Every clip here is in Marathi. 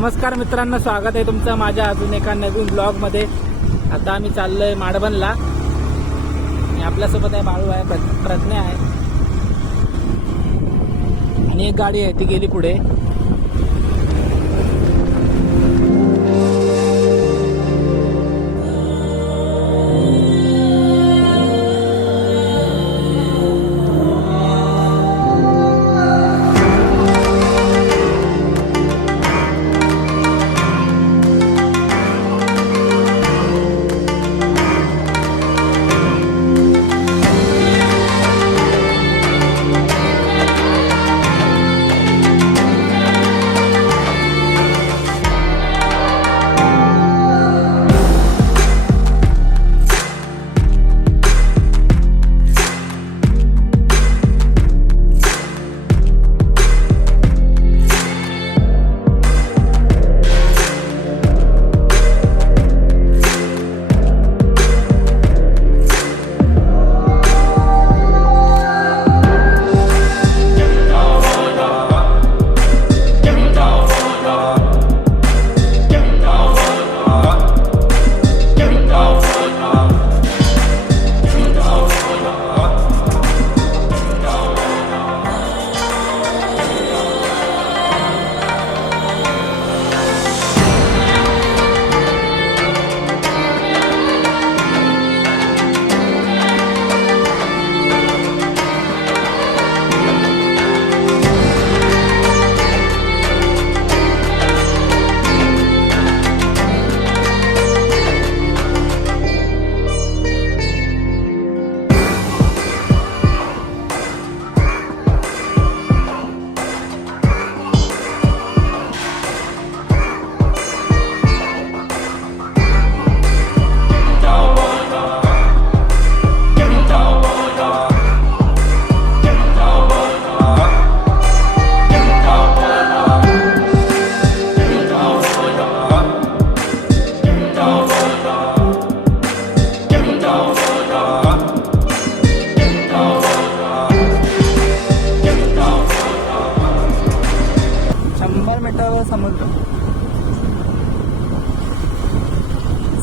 नमस्कार मित्रांनो, स्वागत आहे तुमचं माझ्या अजून एका नवीन ब्लॉगमध्ये। आता आम्ही चाललोय माडबनला आणि आपल्यासोबत आहे बाळू आहे, प्रज्ञा आहे आणि एक गाडी आहे ती गेली पुढे।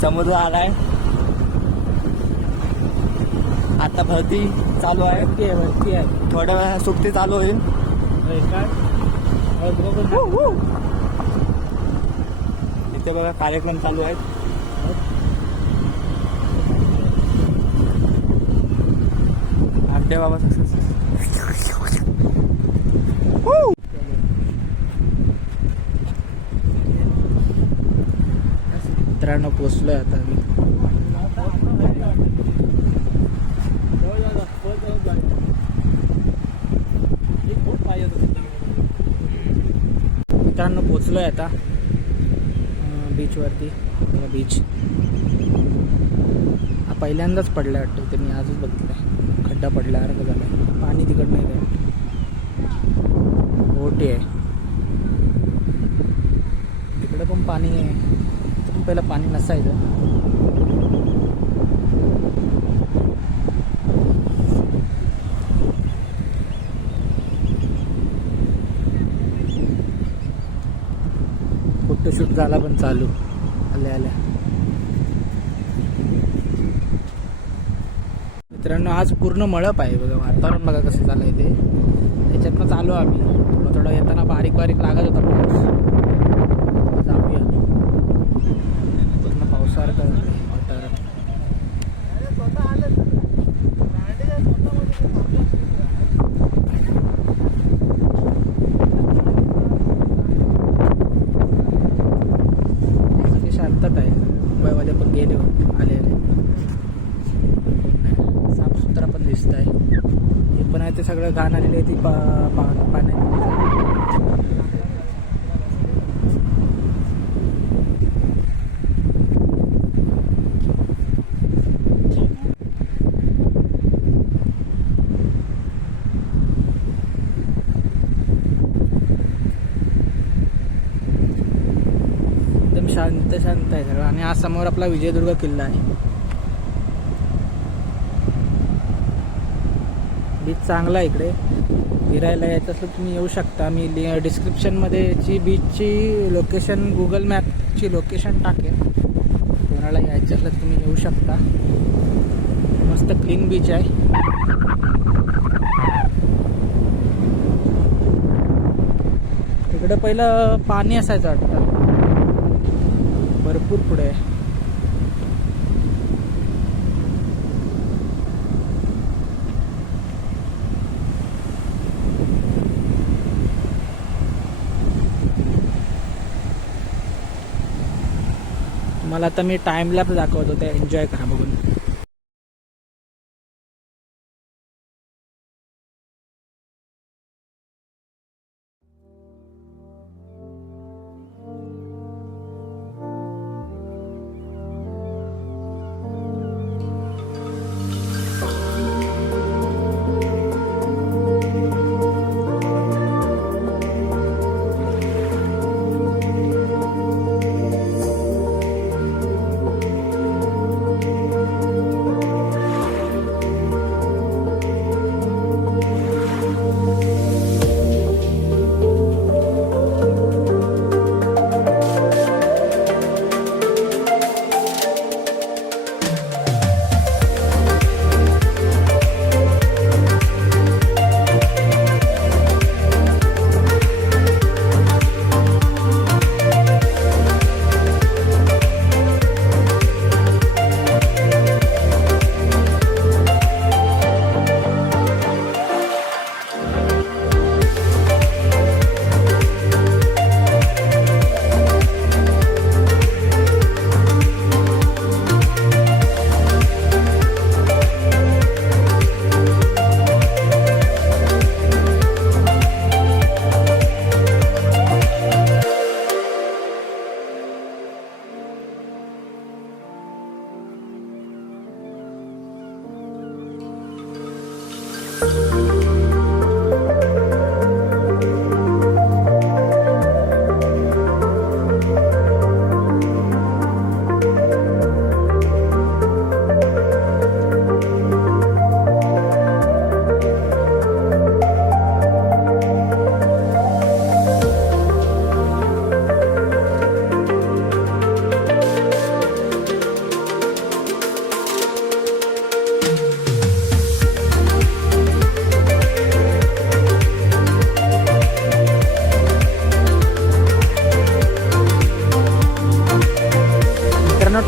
समुद्र आलाय आता, भरती चालू आहे, भरती आहे, थोड्या वेळा सुट्टी चालू होईल। इथे बघा कार्यक्रम चालू आहेत। आमच्या बाबा मित्रांनो पोचलोय आता मी। मित्रांनो पोचलोय आता बीच वरती। बीच हा पहिल्यांदाच पडलाय वाटतं, ते मी आजच बघितलंय। खड्डा पडल्यासारखं झालंय, पाणी तिकड नाही आहे, ओटी आहे तिकडे पण पाणी आहे, पहिला पाणी नसायचं। फोटोशूट झाला पण चालू आल्या मित्रांनो। आज पूर्ण मळप आहे बघा, वातावरण बघा कसं झालंय ते, त्याच्यातनं चालू आम्ही। थोडं येताना बारीक बारीक लागत होता पाऊस, जाऊया पूर्ण पावसासारखं झालंय वातावरण। सगळी शांतता आहे, मुंबईमध्ये पण गेले आले साफसुथरा पण दिसत आहे। हे पण आहे ते सगळं घाण आलेली आहे ती पाण्यात। शांत शांत आहे सगळं। आणि आज समोर आपला विजयदुर्ग किल्ला आहे। बीच चांगला आहे इकडे। फिरायला यायचं असलं तुम्ही येऊ शकता. मी डिस्क्रिप्शनमध्ये याची बीचची लोकेशन, गुगल मॅपची लोकेशन टाकेन. कोणाला यायचं असलं तुम्ही येऊ शकता. मस्त क्लीन बीच आहे. इकडे पहिलं पाणी असायचं वाटतं, भरपूर पुढे आहे. तुम्हाला आता मी टाइम लॅप दाखवतो, ते एन्जॉय करा बघून.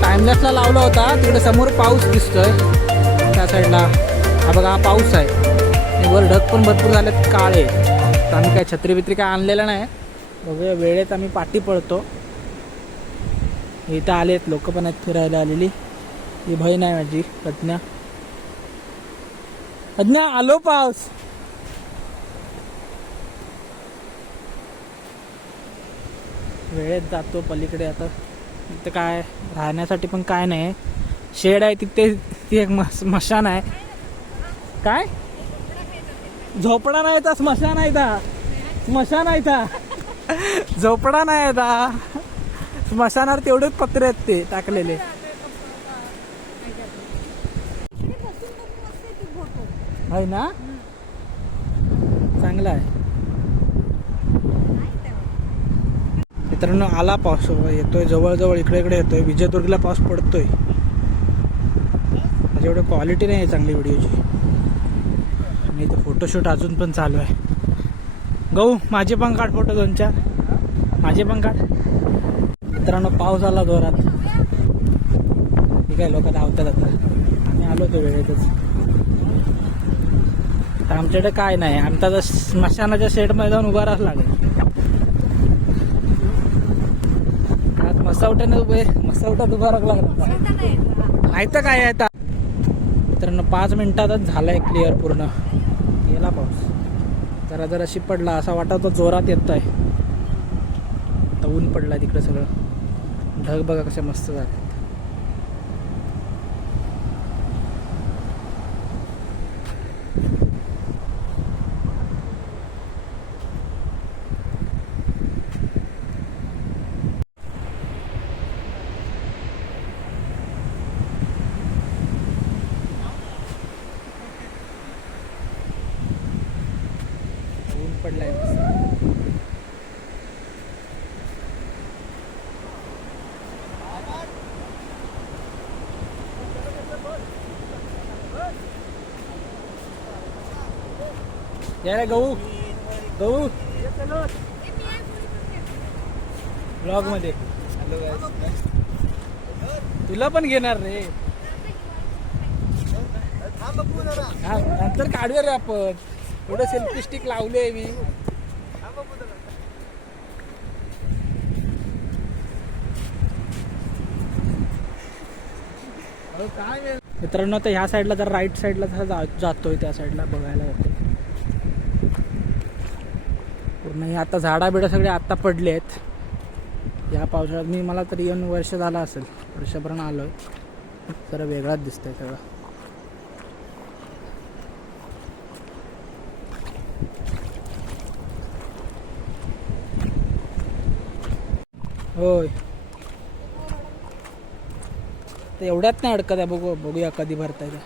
टाइमलॅसला लावला होता, तिकडे समोर पाऊस दिसतोय त्या साईडला. हा बघा, हा पाऊस आहे आणि वर ढग पण भरपूर झालेत काळे. तर आम्ही काय छत्री बित्री काय आणलेलं नाही. बघूया, वेळेत आम्ही पाठी पडतो. इथं आलेत लोक पण आहेत फिरायला आलेली. ही बहीण आहे माझी अज्ञा. अज्ञा, आलो पाऊस. वेळेत जातो पलीकडे. आता इथं काय राहण्यासाठी पण काय नाही, शेड आहे तिथे. ती एक स्मशान आहे. काय झोपडा नाही था, स्मशान आहे था. स्मशान आहे था, झोपडा नाही था. स्मशानावर तेवढेच पत्रे आहेत ते टाकलेले. आहे ना, चांगला आहे. मित्रांनो, आला पाऊस, येतोय जवळजवळ, इकडे इकडे येतोय. विजयदुर्गला पाऊस पडतोय. म्हणजे एवढं क्वालिटी नाही आहे चांगली व्हिडिओची. आणि इथं फोटोशूट अजून पण चालू आहे. गहू, माझे पण काढ फोटो 2-4. माझे पण काढ. मित्रांनो, पाऊस आला जोरात. ठीक आहे, लोक धावतात. आता आम्ही आलो होतो वेळेतच. तर आमच्याकडे काय नाही, आमचा जर स्मशानाच्या शेडमध्ये जाऊन उभा राहावं लागेल. मसावट्याने मसावट्यात उभा राहावं लागला. नाही तर काय आहे आता. मित्रांनो, 5 मिनिटातच झालाय क्लिअर पूर्ण. गेला पाऊस. जरा जराशी पडला, असा वाटत जोरात येत आहे. आता ऊन पडला तिकडे. सगळं ढग बघा कसे मस्त झाले. पडलाय. यार गहू गहू ब्लॉग मध्ये तुला पण घेणार रे. हा नंतर काढूया रे आपण. थोडं सेल्फी स्टिक लावले मी. मित्रांनो तर ह्या साईडला जर राईट साईडला जातोय त्या साईडला बघायला जातो. पूर्ण हे आता झाडा बिडा सगळे आता पडले आहेत या पावसाळ्यात. मी मला तरी येऊन वर्ष झाला असेल, वर्षभरानं आलोय. जरा वेगळाच दिसतंय सगळं. होय तर एवढ्यात नाही अडकत आहे. बघूया कधी भरताय का.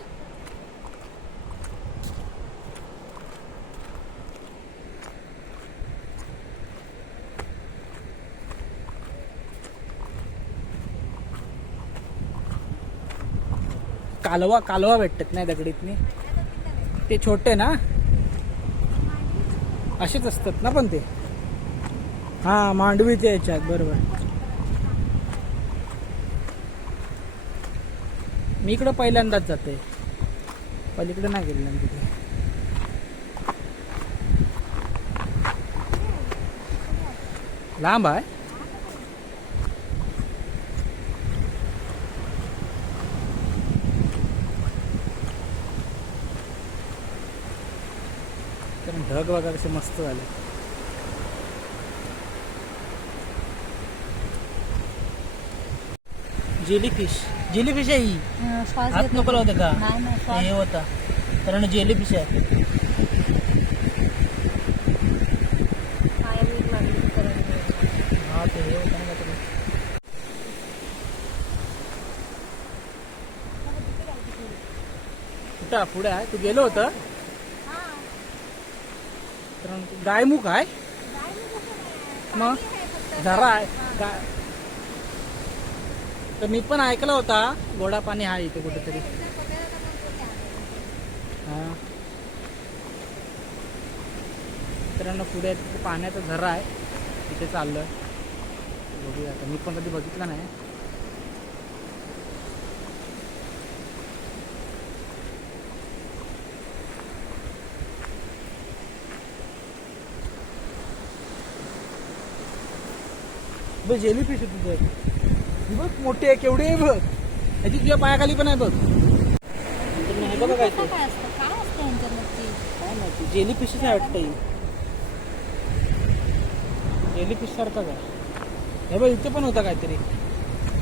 कालवा भेटतात नाही दगडीतनी. ते छोटे ना असेच असतात ना पण ते. हा मांडवीच्या याच्यात बरोबर. मी इकडं पहिल्यांदाच जाते, पलीकडे नाही गेले तिथे. लांब आहे. ढग बघा कसे मस्त झाले. जेलीफिश आहे ही. हात नको लावते का. हे होता कारण जेलीफिश आहे. हा ते हे होतं ना काहीतरी. कुठं पुढे आहे तू गेलो होतं. गायमुख आहे मग झरा आहे काय. तर मी पण ऐकलं होता गोडा पाणी आहे इथे कुठेतरी. हा मित्रांनो पुढे पाण्याचा झरा आहे तिथे चाललोय. बघूया आता. मी पण कधी बघितलं नाही. बघ जेलीफिश आहे तुझं. बघ मोठी आहे केवढी आहे बघ. याची तुझ्या पायाखाली पण आहे बघ. बघा काय माहिती. जेलीफिशच आहे वाटतं ही. जेलीफिश सारखंच आहे. हे बघ इथे पण होता काहीतरी.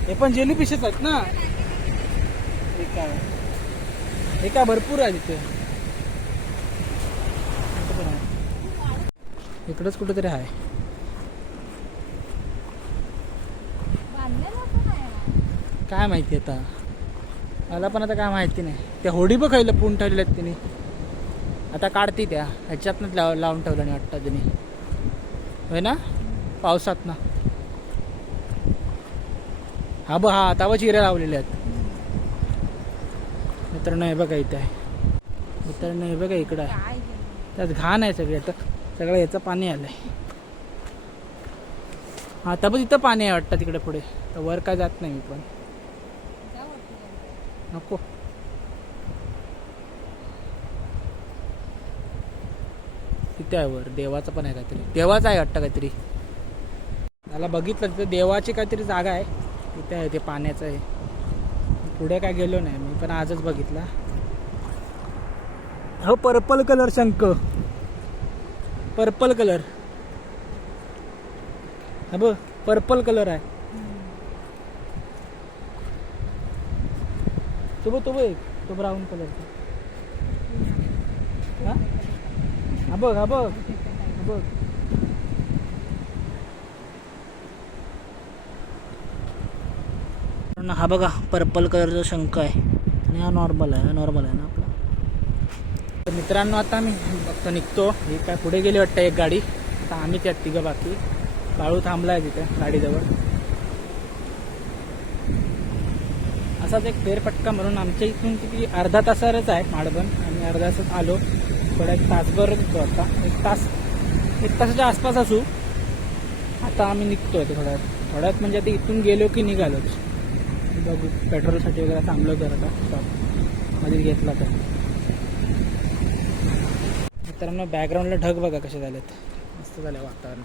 हे पण जेलीफिशच आहेत ना. हे काय भरपूर आहे तिथे. इकडंच कुठेतरी आहे. काय माहिती आता मला पण. आता काय माहिती नाही. त्या होडी बघ खायला पून ठेवल्यात तिने. आता काढते त्या ह्याच्यातनंच लावून ठेवलं नाही वाटतं तिने. होय ना पावसात ना. हा बघ हा आता चिऱ्या लावलेल्या आहेत. मित्रांनो हे बघा इथे आहे. मित्रांनो हे बघा इकडं आहे. त्यात घाण आहे सगळे. आता सगळं याचं पाणी आलंय. हा आता पण इथं पाणी आहे वाटतं तिकडे पुढे. तर वर काय जात नाही मी पण. नको तिथे आहे वर. देवाचं पण आहे काहीतरी. देवाचं आहे वाटतं काहीतरी. मला बघितलं तिथे देवाची काहीतरी जागा आहे तिथे आहे. ते पाण्याचं आहे. पुढे काय गेलो नाही मी पण आजच बघितला. हो पर्पल कलर शंख. पर्पल कलर हा बघ पर्पल कलर आहे. तो बघ तो ब्राऊन कलरचा. हा बघ हा बघ हा बघ. हा बघा पर्पल कलरचा शंख आहे. आणि हा नॉर्मल आहे. हा नॉर्मल आहे ना आपला. तर मित्रांनो आता आम्ही फक्त निघतो. ही काय पुढे गेली वाटतं एक गाडी. आता आम्ही त्यात तिघं बाकी. बाळू थांबला आहे तिथे गाडीजवळ. असाच एक फेरफटका म्हणून आमच्या इथून किती अर्धा तासावरच आहे माडबन. आणि अर्धा तासात आलो. थोडा एक तासभरच होतो आता. एक तासाच्या आसपास असू. आता आम्ही निघतोय ते थोड्यात म्हणजे आता इथून गेलो की निघालोच. बघू पेट्रोलसाठी वगैरे थांबलो तर आता स्टॉप मध्ये घेतला तर. मित्रांनो बॅकग्राऊंडला ढग बघा कसे झालेत. मस्त झालं वातावरण.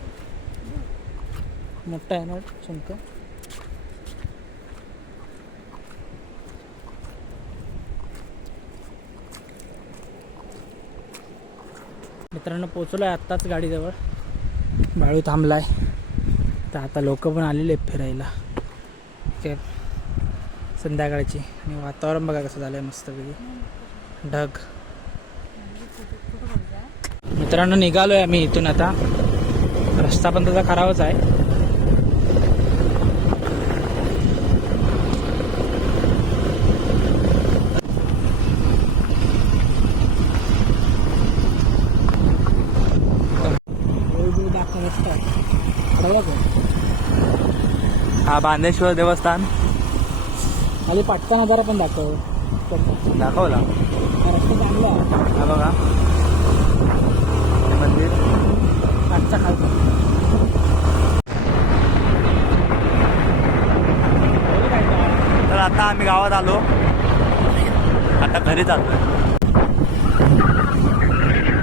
मोठं आहे ना चमक. मित्रांनो पोचलो आहे आत्ताच गाडीजवळ. बाळू थांबला आहे. तर आता लोक पण आलेले आहेत फिरायला ते संध्याकाळची. आणि वातावरण बघा कसं झालं आहे मस्तपैकी. ढग. मित्रांनो निघालो आहे आम्ही इथून आता. रस्ता पण त्याचा खराबच आहे. हा बांधेश्वर देवस्थान. खाली पाटका नजारा पण दाखवला. रस्ता चांगला आहे. हा बघा हे मंदिर आजचा खालचा. तर आता आम्ही गावात आलो. आता घरी जातोय.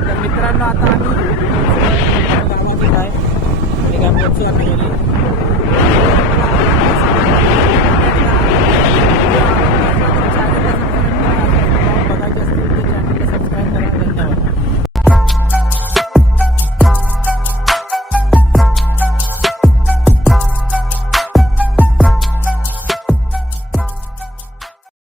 तर मित्रांनो आता आम्ही गावात आहे आणि काय पोहोचू आम्ही घरी.